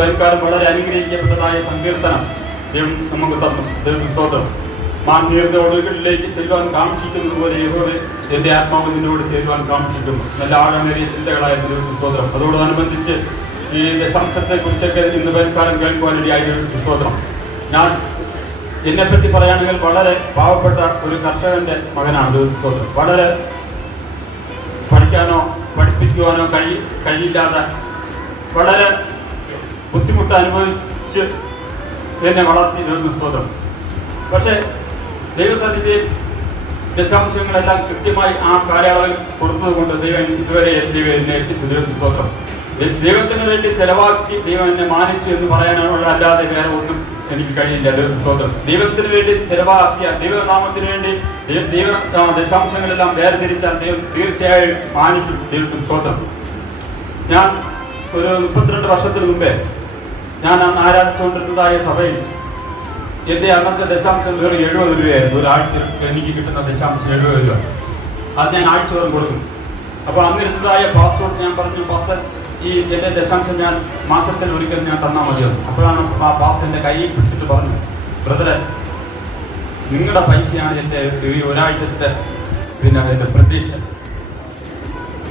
വരിക്കാലം വളരെ അനുഗ്രഹിക്കപ്പെട്ടതായ സങ്കീർത്തനം ദൈവം നമുക്ക് തന്നു. ദൈവം സ്തോത്രം. മാന്യരുടെ ഒടുകളിലേക്ക് ചെല്ലുവാൻ കാക്ഷിക്കുന്നത് പോലെ യഹോവേ എൻ്റെ ആത്മാവ് നിന്നോട് ചെല്ലുവാൻ കാക്ഷിക്കുന്നു. നല്ല ആഴമേറിയ ചിന്തകളായ ദൈവം സ്തോത്രം. അതോടനുബന്ധിച്ച് ഈ ദശാംശത്തെ കുറിച്ചൊക്കെ ഇന്ന് വരിക്കാലം കേൾക്കുവാനിടയായ ദൈവം സ്തോത്രം. ഞാൻ എന്നെപ്പറ്റി പറയുകയാണെങ്കിൽ വളരെ പാവപ്പെട്ട ഒരു കർഷകന്റെ മകനാണ് ദൈവം സ്തോത്രം. വളരെ പഠിക്കാനോ പഠിപ്പിക്കുവാനോ കഴിയില്ലാതെ വളരെ ബുദ്ധിമുട്ട് അനുഭവിച്ച് എന്നെ വളർത്തി ദൈവം സ്തോത്രം. പക്ഷേ ദൈവസന്നിധിയിൽ ദശാംശങ്ങളെല്ലാം കൃത്യമായി ആ കാലയളവിൽ കൊടുത്തതുകൊണ്ട് ദൈവം ഇതുവരെ എന്നെ എത്തിച്ചു. ദൈവം സ്തോത്രം. ദൈവത്തിന് വേണ്ടി ചെലവാക്കി ദൈവം എന്നെ മാനിച്ചു എന്ന് പറയാനുള്ള അല്ലാതെ വേറെ ഒന്നും എനിക്ക് കഴിയില്ല. ദൈവം സ്തോത്രം. ദൈവത്തിന് വേണ്ടി ചെലവാക്കിയ ദൈവനാമത്തിന് വേണ്ടി ദൈവ ദശാംശങ്ങളെല്ലാം വേർതിരിച്ചാൽ ദൈവം തീർച്ചയായും മാനിച്ചു. ദൈവത്തിന് സ്തോത്രം. ഞാൻ ഒരു 32 വർഷത്തിന് മുമ്പേ ഞാൻ അന്ന് ആരാധിച്ചുകൊണ്ടിരുന്നതായ സഭയിൽ എൻ്റെ അന്നത്തെ ദശാംശം വെറും 70 രൂപയായിരുന്നു. ഒരാഴ്ച എനിക്ക് കിട്ടുന്ന ദശാംശം 70 രൂപ. അത് ഞാൻ ആഴ്ചയോളം കൊടുക്കും. അപ്പോൾ അന്നിരുന്നതായ പാസ്പോർട്ട് ഞാൻ പറഞ്ഞു, പാസ്റ്റർ ഈ എൻ്റെ ദശാംശം ഞാൻ മാസത്തിൽ ഒരിക്കൽ ഞാൻ തന്നാൽ മതിയായിരുന്നു. അപ്പോഴാണ് ആ പാസ്റ്റർ എൻ്റെ കൈ പിടിച്ചിട്ട് പറഞ്ഞു, ബ്രദറെ നിങ്ങളുടെ പൈസയാണ് എൻ്റെ ഈ ഒരാഴ്ചത്തെ എൻ്റെ പ്രതീക്ഷ.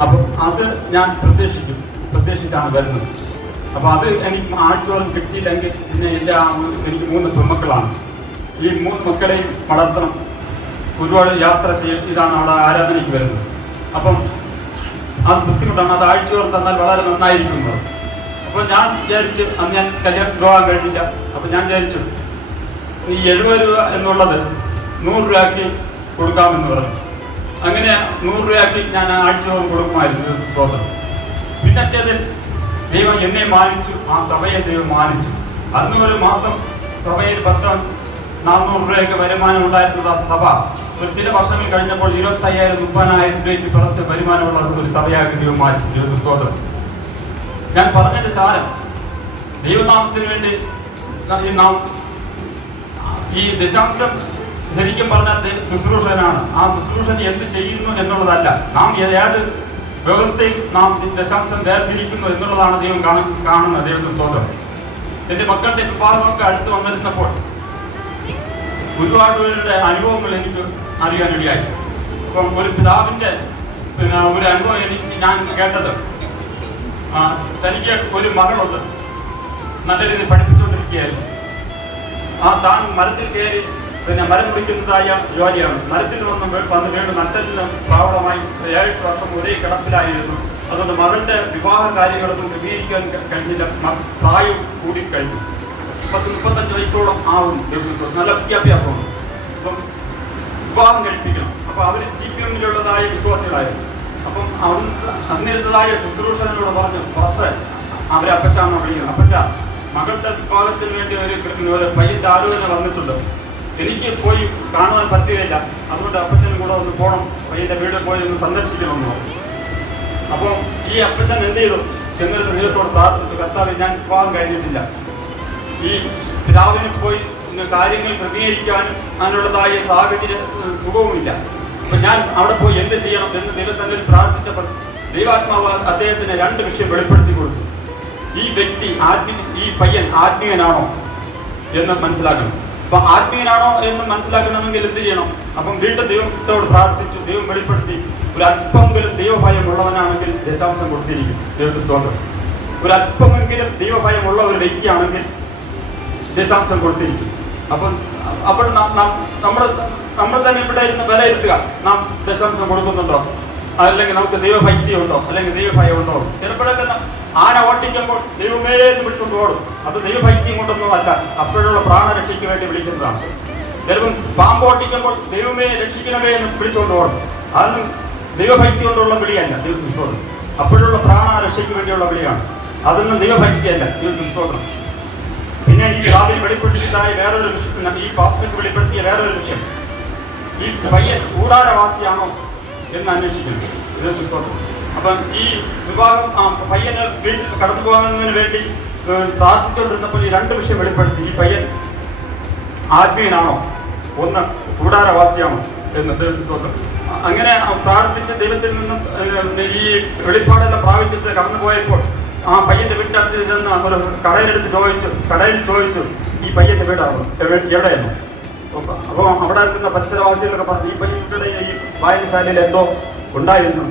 അപ്പം അത് ഞാൻ പ്രതീക്ഷിച്ചാണ് വരുന്നത്. അപ്പോൾ അത് എനിക്ക് ആഴ്ചയോളം കിട്ടിയില്ലെങ്കിൽ പിന്നെ എനിക്ക് 3 പെൺമക്കളാണ്. ഈ 3 മക്കളെയും വളർത്തണം, ഒരുപാട് യാത്ര ചെയ്യും. ഇതാണ് അവിടെ ആരാധനയ്ക്ക് വരുന്നത്. അപ്പം അത് ബുദ്ധിമുട്ടാണ്. അത് ആഴ്ചയോളം തന്നാൽ വളരെ നന്നായിരിക്കുന്നത്. അപ്പോൾ ഞാൻ വിചാരിച്ചു, അന്ന് ഞാൻ കല്യാണം പോകാൻ കഴിഞ്ഞില്ല. അപ്പോൾ ഞാൻ വിചാരിച്ചു ഈ 70 രൂപ എന്നുള്ളത് 100 രൂപയ്ക്ക് കൊടുക്കാമെന്ന് പറഞ്ഞു. അങ്ങനെ 100 രൂപയ്ക്ക് ഞാൻ ആഴ്ചയോളം കൊടുക്കുമായിരുന്നു. സ്തോത്രം. പിന്നത്തേതിൽ ദൈവം എന്നെ മാനിച്ചു, ആ സഭയെ ദൈവം മാനിച്ചു. അന്ന് ഒരു മാസം സഭയിൽ 400 രൂപയൊക്കെ വരുമാനം ഉണ്ടായിരുന്നത് ആ സഭ ചില വർഷങ്ങൾ കഴിഞ്ഞപ്പോൾ 25,000-30,000 രൂപയ്ക്ക് പുറത്ത് വരുമാനമുള്ള ഒരു സഭയാക്കി ദൈവം മാറ്റി. ദൈവം സ്തോത്രം. ഞാൻ പറഞ്ഞതിന്റെ സാരം, ദൈവനാമത്തിന് വേണ്ടി ഈ ദശാംശം ശരിക്കും പറഞ്ഞാൽ ശുശ്രൂഷനാണ്. ആ ശുശ്രൂഷന് എന്ത് ചെയ്യുന്നു എന്നുള്ളതല്ല, നാം ഏത് വ്യവസ്ഥയിൽ നാം ദശാംശം വേർതിരിക്കുന്നു എന്നുള്ളതാണ് ദൈവം കാണുന്നത്. ദൈവത്തിന് സ്തോത്രം. എൻ്റെ മക്കളുടെ വിവാഹമൊക്കെ അടുത്ത് വന്നിരുന്നപ്പോൾ ഒരുപാട് പേരുടെ അനുഭവങ്ങൾ എനിക്ക് അറിയാനിടയായി. അപ്പം ഒരു പിതാവിൻ്റെ ഒരു അനുഭവം ഞാൻ കേട്ടത്, തനിക്ക് ഒരു മകളുണ്ട്, നല്ല രീതിയിൽ പഠിപ്പിച്ചുകൊണ്ടിരിക്കുകയായിരുന്നു. താൻ മരത്തിൽ കയറി മരം പിടിക്കുന്നതായ ജോലിയാണ്. മരത്തിൽ വന്ന് വീട് നട്ടലിന് പ്രാവളമായി 7 വർഷം ഒരേ കിടപ്പിലായിരുന്നു. അതുകൊണ്ട് മകളുടെ വിവാഹ കാര്യങ്ങളൊന്നും ക്രമീകരിക്കാൻ കഴിഞ്ഞില്ല. പ്രായം കൂടിക്കഴിഞ്ഞു. 30-35 വയസ്സോളം ആവും. നല്ല വിദ്യാഭ്യാസമാണ്. അപ്പം വിവാഹം കഴിപ്പിക്കണം. അപ്പോൾ അവർ GPM-ലുള്ളതായ വിശ്വാസികളായിരുന്നു. അപ്പം അന്നിരുന്നതായ ശുശ്രൂഷകനോട് പറഞ്ഞു, ഫസ്റ്റ് അവരെ അപ്പച്ചാന്ന് വിളിക്കണം. അപ്പച്ച, മകളുടെ വിവാഹത്തിന് വേണ്ടി ഒരു പയ്യൻ്റെ ആലോചന വന്നിട്ടുണ്ട്, എനിക്ക് പോയി കാണുവാൻ പറ്റുകയില്ല. അതുകൊണ്ട് അപ്പച്ചനും കൂടെ ഒന്ന് പോകണം, പയ്യൻ്റെ വീട്ടിൽ പോയി ഒന്ന് സന്ദർശിക്കണമെന്ന് പറഞ്ഞു. അപ്പോൾ ഈ അപ്പച്ചൻ എന്ത് ചെയ്തു? ചെന്നിട്ട് ദൈവത്തോട് പ്രാർത്ഥിച്ചു, കർത്താവേ ഞാൻ വിവാഹം കഴിഞ്ഞിട്ടില്ല, ഈ പിതാവിന് പോയി കാര്യങ്ങൾ ക്രമീകരിക്കാനും അതിനുള്ളതായ സാഹചര്യ സുഖവുമില്ല. അപ്പം ഞാൻ അവിടെ പോയി എന്ത് ചെയ്യണം എന്ന് ദൈവത്തിൽ പ്രാർത്ഥിച്ചപ്പോൾ ദൈവാത്മാവ് അദ്ദേഹത്തിന് 2 വിഷയം വെളിപ്പെടുത്തി കൊടുത്തു. ഈ വ്യക്തി ഈ പയ്യൻ ആത്മീയനാണോ എന്ന് മനസ്സിലാക്കണം. അപ്പം ആത്മീയനാണോ എന്ന് മനസ്സിലാക്കണമെങ്കിൽ എന്ത് ചെയ്യണം? അപ്പം വീണ്ടും ദൈവത്തോട് പ്രാർത്ഥിച്ചു. ദൈവം വെളിപ്പെടുത്തി, ഒരു അല്പമെങ്കിലും ദൈവഭയം ഉള്ളവനാണെങ്കിൽ ദശാംശം കൊടുത്തിരിക്കും. ദൈവത്തിന് സ്തോത്രം. ഒരു അല്പമെങ്കിലും ദൈവഭയമുള്ള ഒരു വ്യക്തിയാണെങ്കിൽ ദശാംശം കൊടുത്തിരിക്കും. അപ്പോൾ നമ്മൾ തന്നെ ഇവിടെ ഇരുന്ന് വിലയിരുത്തുക, നാം ദശാംശം കൊടുക്കുന്നുണ്ടോ, അല്ലെങ്കിൽ നമുക്ക് ദൈവഭക്തി ഉണ്ടോ, അല്ലെങ്കിൽ ദൈവഭയം ഉണ്ടോ. ചിലപ്പോഴൊക്കെ ആന ഓട്ടിക്കുമ്പോൾ ദൈവമേ എന്ന് വിളിച്ചുകൊണ്ട് ഓടും. അത് ദൈവഭക്തി കൊണ്ടൊന്നും അല്ല, അപ്പോഴുള്ള പ്രാണരക്ഷയ്ക്ക് വേണ്ടി വിളിക്കുന്നതാണ്. ചിലപ്പം പാമ്പ് ഓട്ടിക്കുമ്പോൾ ദൈവമേ രക്ഷിക്കണമേ എന്ന് വിളിച്ചുകൊണ്ട് ഓടും. അതൊന്നും ദൈവഭക്തി കൊണ്ടുള്ള വിളിയല്ല. ദൈവസ്തോത്രം. അപ്പോഴുള്ള പ്രാണരക്ഷയ്ക്ക് വേണ്ടിയുള്ള വിളിയാണ്. അതൊന്നും ദൈവഭക്തിയല്ല. ദൈവസ്തോത്രം. പിന്നെ ഈ രാവിലെ വെളിപ്പെടുത്തിയതായ വേറൊരു വിഷയം, ഈ പാസ്റ്റർക്ക് വെളിപ്പെടുത്തിയ വേറൊരു വിഷയം, ഈ പയ്യൻ കൂടാരവാസിയാണോ എന്ന് അന്വേഷിക്കുന്നു. ദൈവസ്തോത്രം. അപ്പം ഈ വിവാഹം പയ്യന് വീട്ടിൽ കടന്നു പോകുന്നതിന് വേണ്ടി പ്രാർത്ഥിച്ചുകൊണ്ടിരുന്നപ്പോൾ ഈ 2 വിഷയം വെളിപ്പെടുത്തി. ഈ പയ്യൻ ആത്മീയനാണോ, ഒന്ന് കൂടാരവാസിയാണോ എന്ന്. ദൈവസ്തോത്രം. അങ്ങനെ പ്രാർത്ഥിച്ച് ദൈവത്തിൽ നിന്നും ഈ വെളിപ്പാടെല്ലാം പ്രാപിച്ചിട്ട് കടന്നു പോയപ്പോൾ ആ പയ്യന്റെ വീടിന്റെ അടുത്ത് ചെന്ന് ഒരു കടയിൽ ചോദിച്ചു ഈ പയ്യന്റെ എവിടെയായിരുന്നു. അപ്പോൾ അവിടെ നിൽക്കുന്ന പരിസരവാസികളൊക്കെ പറഞ്ഞു ഈ പയ്യന്റെ ഈ വായനശാലയിൽ എന്തോ ഉണ്ടായിരുന്നു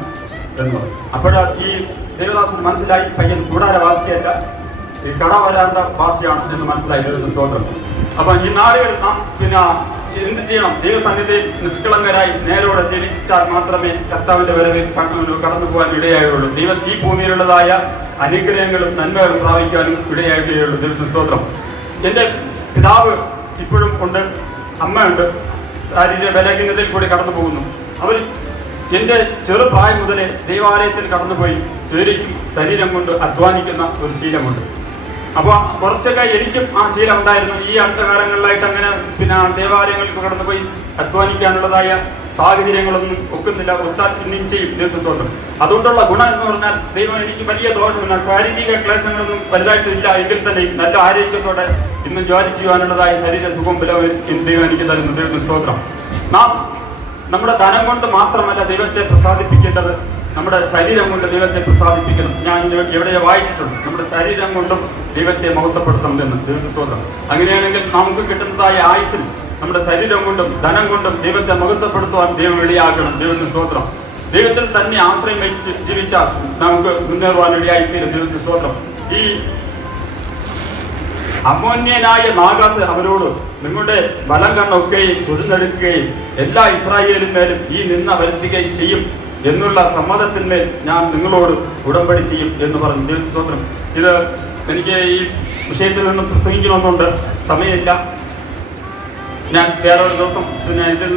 എന്ന്. അപ്പോഴാ ഈ ദേവദാസിന് മനസ്സിലായി പയ്യൻ കൂടാരവാസിയല്ല, ഈ കടവരാന്ത വാസിയാണ് എന്ന് മനസ്സിലായിരുന്നു. സ്തോത്രം. അപ്പൊ ഈ നാടുകളിൽ നാം എന്ത് ചെയ്യണം? ദൈവസന്നിധിയിൽ നിഷ്കളങ്കരായി നേരോടെ ജനിച്ചാൽ മാത്രമേ കർത്താവിന്റെ വരവിൽ കടന്നു പോകാൻ ഇടയായുള്ളൂ. ദൈവം ഈ ഭൂമിയിലുള്ളതായ അനുഗ്രഹങ്ങളും നന്മകളും പ്രാപിക്കാനും ഇടയാകുകയുള്ളൂ. ദൈവത്തിന് സ്തോത്രം. എൻ്റെ പിതാവ് ഇപ്പോഴും ഉണ്ട്, അമ്മയുണ്ട്, ശാരീരിക ബലഹീനതയിൽ കൂടി കടന്നു പോകുന്നു. അവർ എൻ്റെ ചെറുപ്രായം മുതലേ ദൈവാലയത്തിൽ കടന്നുപോയി ശരീരം കൊണ്ട് അധ്വാനിക്കുന്ന ഒരു ശീലമുണ്ട്. അപ്പോൾ കുറച്ചൊക്കെ എനിക്കും ആ ശീലം ഉണ്ടായിരുന്നു. ഈ അടുത്ത കാലങ്ങളിലായിട്ട് അങ്ങനെ ദേവാലയങ്ങൾക്ക് കടന്നുപോയി അധ്വാനിക്കാനുള്ളതായ സാഹചര്യങ്ങളൊന്നും ഒക്കുന്നില്ല. ഒത്താൽ ചെയ്യും ദൈവത്തോട്ടും. അതുകൊണ്ടുള്ള ഗുണം എന്ന് പറഞ്ഞാൽ ദൈവം എനിക്ക് വലിയ ദോഷമില്ല, ശാരീരിക ക്ലേശങ്ങളൊന്നും വലുതായിട്ടില്ല. എങ്കിൽ തന്നെ നല്ല ആരോഗ്യത്തോടെ ഇന്നും ജോലി ചെയ്യുവാനുള്ളതായ ശരീര സുഖം ബലവും ദൈവം എനിക്ക് തരുന്നു. ദൈവത്തിന് സ്തോത്രം. നാം നമ്മുടെ ധനം കൊണ്ട് മാത്രമല്ല ദൈവത്തെ പ്രസാദിപ്പിക്കേണ്ടത്, നമ്മുടെ ശരീരം കൊണ്ട് ദൈവത്തെ പ്രസാദിപ്പിക്കണം. ഞാൻ എവിടെ വായിച്ചിട്ടുണ്ട്, നമ്മുടെ ശരീരം കൊണ്ടും ദൈവത്തെ മഹത്വപ്പെടുത്തണമെന്ന്. ദൈവത്തിന് സ്തോത്രം. അങ്ങനെയാണെങ്കിൽ നമുക്ക് കിട്ടുന്നതായ ആയുസ്സിൽ നമ്മുടെ ശരീരം കൊണ്ടും ധനം കൊണ്ടും ദൈവത്തെ മഹത്വപ്പെടുത്തുവാൻ ദൈവം ഇടയാക്കണം. ദൈവത്തിന് സ്തോത്രം. ദൈവത്തിൽ തന്നെ ആശ്രയം വഹിച്ച് ജീവിച്ചാൽ നമുക്ക് മുന്നേറുവാൻ ഇടയായിത്തീരും. ദൈവത്തിന് സ്തോത്രം. ഈ അമ്മോന്യനായ നാഗാസ് അവരോട് നിങ്ങളുടെ ബലം കണ്ണൊക്കെയും ചുരുന്നെടുക്കുകയും എല്ലാ ഇസ്രായേലും മേലും ഈ നിന്ന വരുത്തുകയും ചെയ്യും എന്നുള്ള സമ്മതത്തിന്മേൽ ഞാൻ നിങ്ങളോട് ഉടമ്പടി ചെയ്യും എന്ന് പറഞ്ഞു. ദൈവത്തിന് സ്തോത്രം. ഇത് എനിക്ക് ഈ വിഷയത്തിൽ നിന്ന് പ്രസംഗിക്കണമെന്നുണ്ട്, സമയമില്ല. ഞാൻ വേറൊരു ദിവസം ഇതിൽ